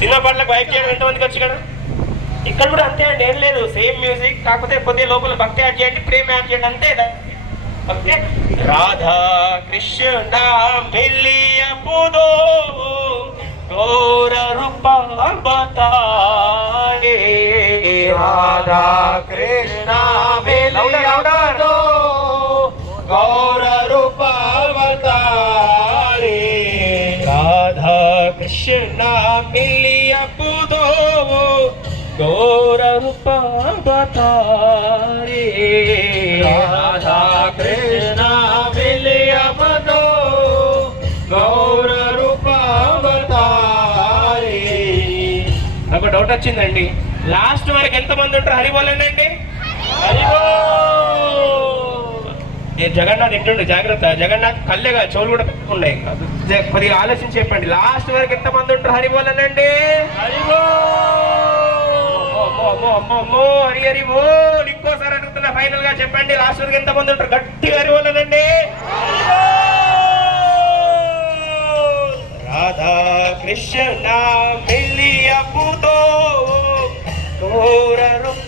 Cinema పాటలకు wipe చేయడం ఎంతమందికి వచ్చు కదా. ఇక్కడ కూడా అంతే అండి, ఏం లేదు, సేమ్ మ్యూజిక్, కాకపోతే కొద్దిగా లోపల భక్తి యాడ్ చేయండి, ప్రేమ యాడ్ చేయండి, అంతే. ఓకే. రాధా కృష్ణ మిలియ పుదో గౌర రూప బతారే. రాధా కృష్ణ మిలియ పుదో గౌర రూప బతారే. రాధా కృష్ణ మిలియ పుదో గౌర రూప బతారే. రాధా కృష్ణ మిలియ పుదో గౌర రూప బతారే. నాకు డౌట్ వచ్చిందండి, లాస్ట్ వరకు ఎంతమంది ఉంటారు హరి బోలండి అండి? హరిబో. జగన్నాథ్ ఇంటుండు, జాగ్రత్త. జగన్నాథ్ కళ్ళేగా, చెవులు కూడా ఉన్నాయి, కొద్దిగా ఆలోచించి చెప్పండి. లాస్ట్ వరకు ఎంతమంది ఉంటారు హరి బోలనండి? హరిబో. అమ్మో హరి హరి బోల్. ఇంకోసారి అడుగుతున్నా, ఫైనల్ గా చెప్పండి, లాస్ట్ వరకు ఎంతమంది ఉంటారు గట్టిగా హరి బోలనండి? రాధా కృష్ణ మిలియ పుదో గౌర రూప